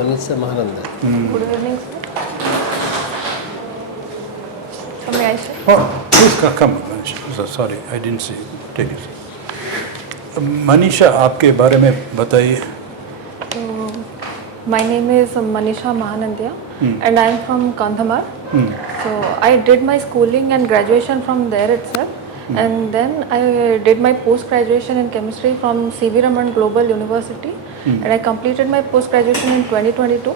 Manisha Mahanandia. Good evening, sir. So may I say? Oh, please come, Manisha. Sorry, I didn't see. Take it. Manisha आपके बारे में बताइए. My name is MANISHA Mahanandia and I am from Kandhamar. So I did my schooling and graduation from there itself, and then I did my post graduation in chemistry from C.V. Raman Global University, and I completed my post graduation in 2022.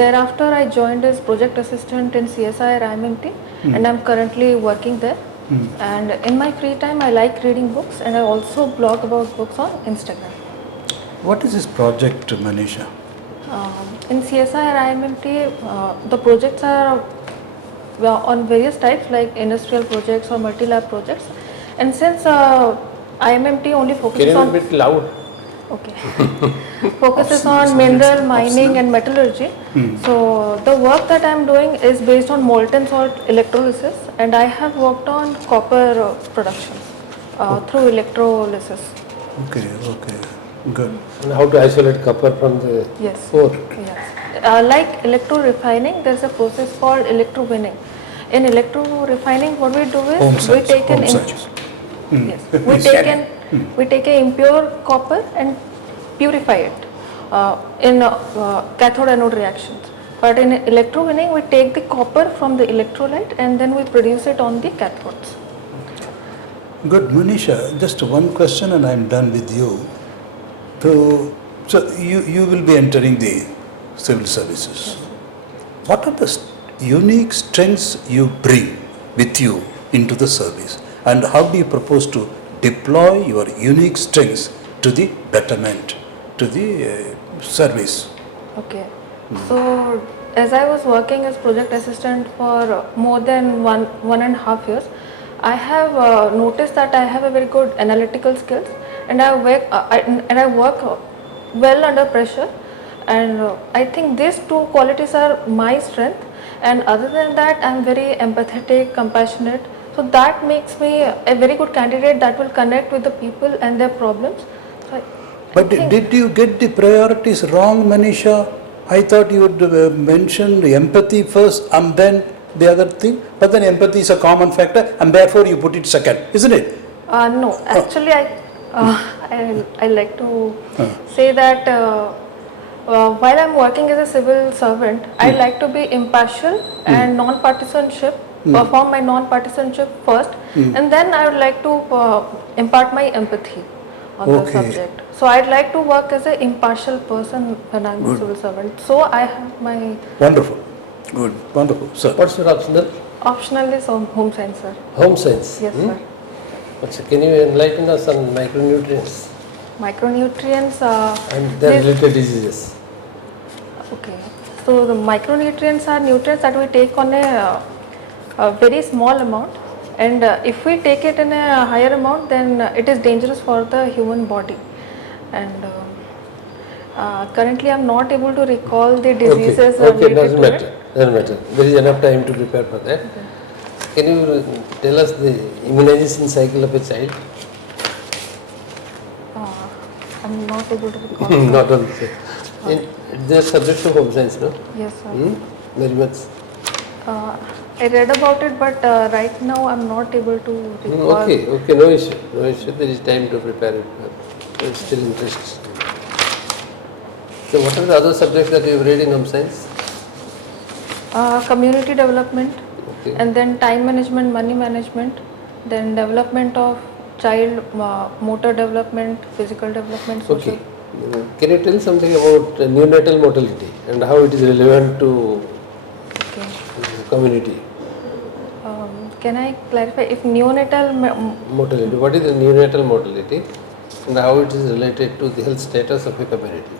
Thereafter I joined as project assistant in CSIR IMT and I am currently working there. And in my free time I like reading books, and I also blog about books on Instagram. What is this project, Manisha? In CSIR IMT, the projects are on various types like industrial projects or multi-lab projects. And since IMT only focuses on... Can you be a bit loud? Okay. Focuses on mineral mining and metallurgy. So the work that I am doing is based on molten salt electrolysis, and I have worked on copper production through electrolysis. Okay, good. And how to isolate copper from the ore? Yes. Like electro refining, there is a process called electro winning. In electro refining, what we do is we take an impure copper and purify it in cathode anode reactions. But in electro winning, we take the copper from the electrolyte and then we produce it on the cathodes. Good, Manisha. Just one question, and I am done with you. So you will be entering the civil services. What are the unique strengths you bring with you into the service, and how do you propose to deploy your unique strengths to the betterment, to the service? Okay. So as I was working as project assistant for more than 1.5 years, I have noticed that I have a very good analytical skills, and I work well under pressure, and I think these two qualities are my strength. And other than that, I am very empathetic, compassionate. So that makes me a very good candidate that will connect with the people and their problems. So But did you get the priorities wrong, Manisha? I thought you would mention empathy first and then the other thing. But then empathy is a common factor, and therefore you put it second, isn't it? No, actually I like to say that while I am working as a civil servant, I like to be impartial and non-partisanship, perform my non-partisanship first, and then I would like to impart my empathy on the subject. So I'd like to work as an impartial person when I'm a civil servant. So I have my... Wonderful. Good. Wonderful. Sir. What's your optional? Optional is home science, sir. Home science? Yes, sir. So can you enlighten us on micronutrients? Micronutrients and their related diseases. Okay. So the micronutrients are nutrients that we take on a very small amount, and if we take it in a higher amount, then it is dangerous for the human body. And currently I am not able to recall the diseases related doesn't to matter. Doesn't matter. There is enough time to prepare for that. Okay. Can you tell us the immunization cycle of a child? I am not able to recall. Not also. They are subject to home science, no? Yes, sir. Very much. I read about it, but right now I am not able to recall. Okay, no issue. There is time to prepare it. It's still interesting. So what are the other subjects that you have read in home science? Community development, and then time management, money management, then development of child, motor development, physical development, social. Can you tell something about neonatal mortality and how it is relevant to community? Can I clarify if neonatal mortality? What is the neonatal mortality and how it is related to the health status of a community?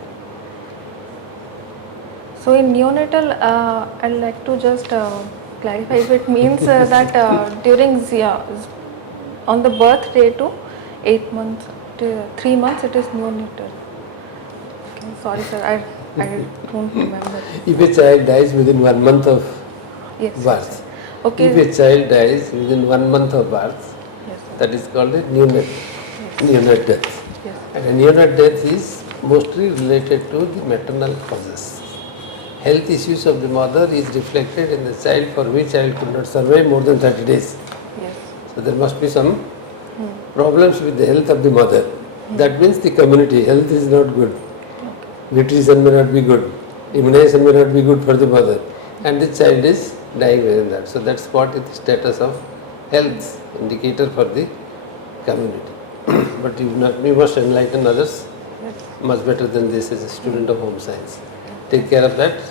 So in neonatal, I'd like to just clarify if it means that during on the birth day to 8 months, to 3 months, it is neonatal. Okay, sorry sir, I don't remember. If a child dies within 1 month of birth, okay. If a child dies within 1 month of birth, that is called a neonate death. Yes. And a neonate death is mostly related to the maternal causes. health issues of the mother is reflected in the child, for which child could not survive more than 30 days. Yes. So there must be some problems with the health of the mother. That means the community health is not good. Nutrition may not be good. Immunization may not be good for the mother. And the child is dying within that. So that's what is the status of health indicator for the community. But you must enlighten others much better than this as a student of home science. Take care of that,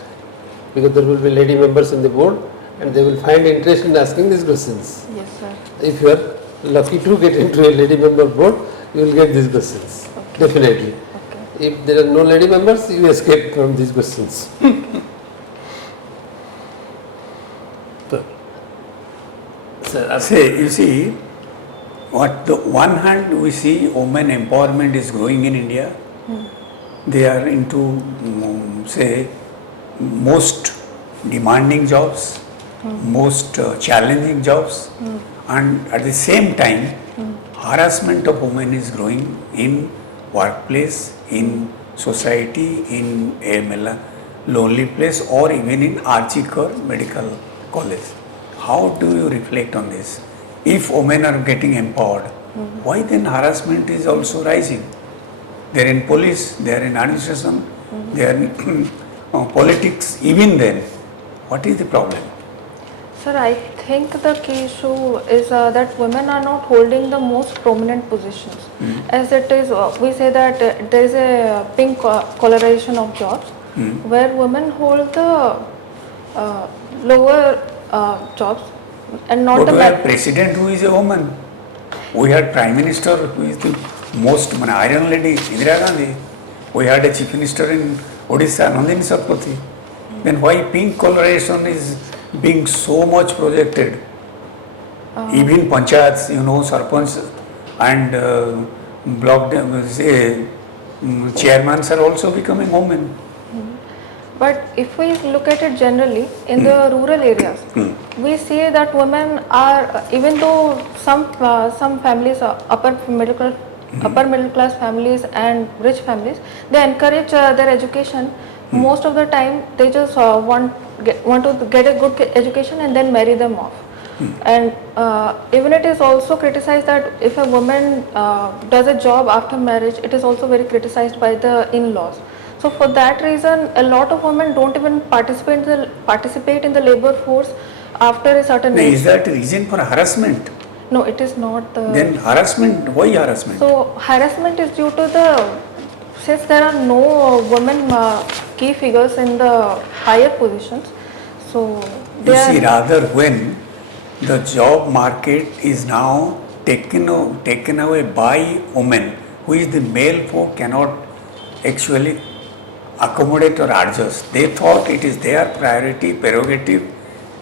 because there will be lady members in the board and they will find interest in asking these questions. Yes, sir. If you are lucky to get into a lady member board, you will get these questions. Okay. Definitely. Okay. If there are no lady members, you escape from these questions. Say, you see, what the one hand we see women empowerment is growing in India. They are into, say, most demanding jobs, most challenging jobs, and at the same time, harassment of women is growing in workplace, in society, in a lonely place, or even in Archikar Medical College. How do you reflect on this? If women are getting empowered, why then harassment is also rising? They are in police, they are in administration, they are in politics, even then. What is the problem? Sir, I think the key issue is that women are not holding the most prominent positions. As it is, we say that there is a pink collarization of jobs, where women hold the lower jobs and not But the we have president who is a woman. We had prime minister who is the most iron lady, Indira Gandhi. We had a chief minister in Odisha, Nandini Satpathy. Then why pink coloration is being so much projected? Even panchayats, sarpanch and block chairmans are also becoming women. But if we look at it generally, in the rural areas, we see that women are, even though some families are upper middle class families and rich families, they encourage their education. Most of the time, they just want to get a good education and then marry them off. And even it is also criticized that if a woman does a job after marriage, it is also very criticized by the in-laws. So for that reason, a lot of women don't even participate in the labor force after a certain age. Is that a reason for harassment? No, it is not. Then harassment, why harassment? So harassment is due to since there are no women key figures in the higher positions. So you see, rather when the job market is now taken away by women, who is the male folk cannot actually accommodate or adjust. They thought it is their priority, prerogative,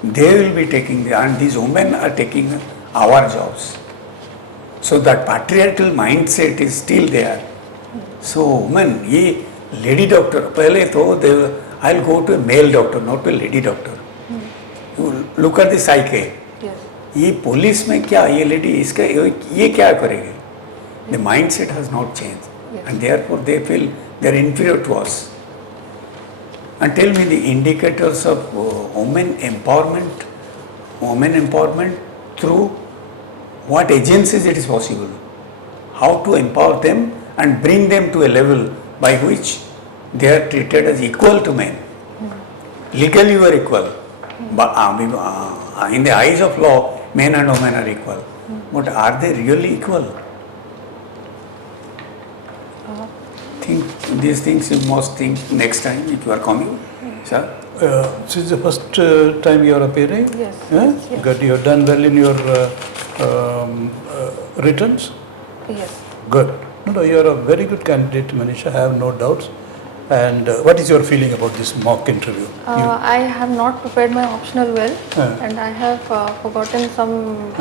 they will be taking, and these women are taking our jobs. So that patriarchal mindset is still there. So women, ye lady doctor, pehle to I'll go to a male doctor, not to a lady doctor. You look at the psyche. yes. ये police में क्या ये lady इसका ये क्या करेगी? The mindset has not changed, and therefore they feel they are inferior to us. And tell me the indicators of women empowerment through what agencies it is possible, how to empower them and bring them to a level by which they are treated as equal to men. Legally you are equal, but in the eyes of law, men and women are equal. But are they really equal? Think these things you must think next time if you are coming, sir. This is the first time you are appearing? Yes. Yes. Good. You have done well in your returns? Yes. Good. No, you are a very good candidate, Manisha. I have no doubts. And what is your feeling about this mock interview? I have not prepared my optional well, and I have forgotten some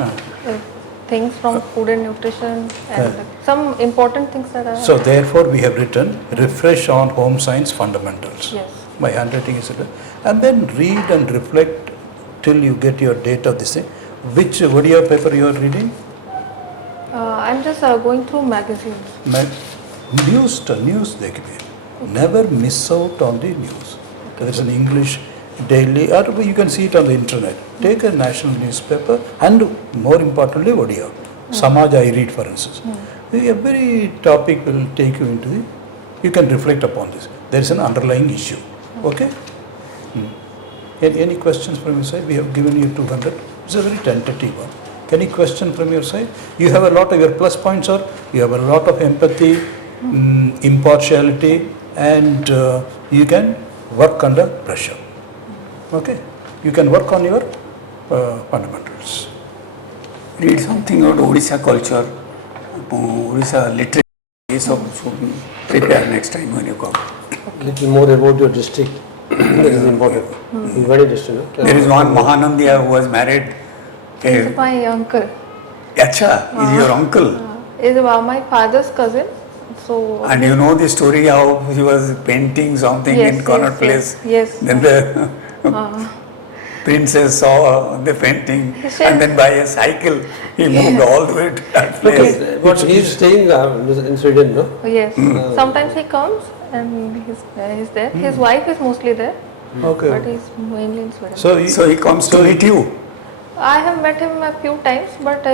things from food and nutrition and some important things that I So therefore we have written refresh on home science fundamentals. Yes. My handwriting is written. And then read and reflect till you get your date of this thing. Which Odia paper you are reading? I'm just going through magazines. News देखिए. Never miss out on the news. whether it's an English daily or you can see it on the internet. Take a national newspaper and more importantly Odia. Samaj I read for instance. Every topic will take you into the, you can reflect upon this. There is an underlying issue. Okay? Any questions from your side? We have given you 200. It's a very tentative one. Any question from your side? You have a lot of your plus points are, you have a lot of empathy, impartiality, and you can work under pressure. Okay? You can work on your fundamentals. Read something about Odisha culture, Odisha literature, so prepare next time when you come. Little more about your district. That is important. In very district. There is one Mahanandia who was married. He's my uncle. Acha, is your uncle. Is my father's cousin. So. And you know the story how he was painting something in Connaught Place. Yes. Then the princess saw the painting and then by a cycle he moved all the way to that place. But he is staying in Sweden, no? Yes. Sometimes he comes and he's there. His wife is mostly there. Okay. But he's mainly in Sweden. So he comes to meet you. I have met him a few times, but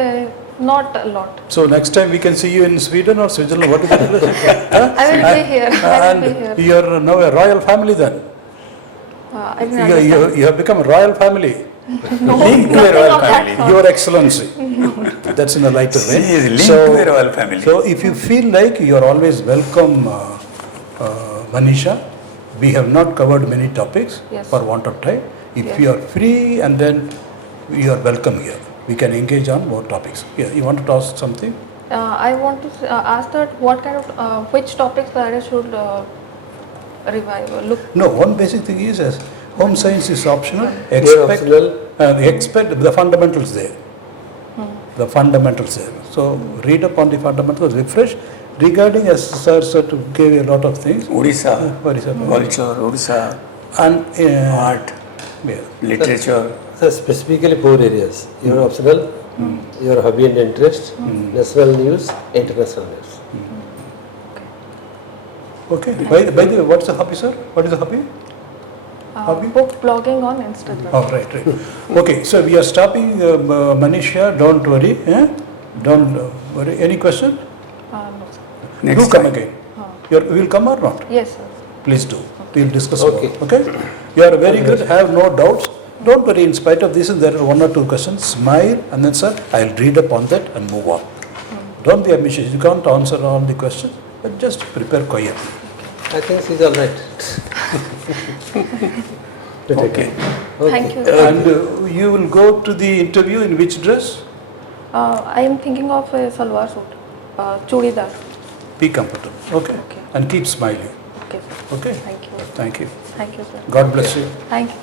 not a lot. So next time we can see you in Sweden or Switzerland. What is the relationship? I will be here. I will be here. You are now a royal family then. I didn't understand. You have become a royal family. Linked to a royal family. Your Excellency. That's in a lighter way. He is linked to a royal family. So if you feel like you are always welcome, Manisha, we have not covered many topics for want of time. If you are free and then you are welcome here. We can engage on more topics. Yeah, you want to ask something? I want to ask that what kind of which topics that I should revive or look. No, one basic thing is as home science is optional. Expect the fundamentals there. The fundamentals there. So read up on the fundamentals, refresh. Regarding as Sir gave a lot of things. Odisha, culture, Odisha, and art, literature. So specifically 4 areas. Your optional, your hobby and interest, national news, international news. Okay. By the way, what's the hobby, sir? What is the hobby? Hobby? Book blogging on Instagram. Oh, right. Okay, so we are stopping, Manisha. Don't worry. Don't worry. Any question? No, sir. Next Do come time. again. You will come or not? Yes, sir. Please do. We will discuss Okay. more. Okay? You are very good. Have no doubts. Don't worry. In spite of this, there are 1 or 2 questions. Smile and then, sir, I will read up on that and move on. Don't be ambitious. You can't answer all the questions, but just prepare quietly. I think she's all right. Okay. Thank you. And you will go to the interview in which dress? I am thinking of a salwar suit, chudidar. Be comfortable. Okay? Okay. And keep smiling. Okay, sir. Okay? Thank you. Thank you. Thank you, sir. God bless you. Thank you.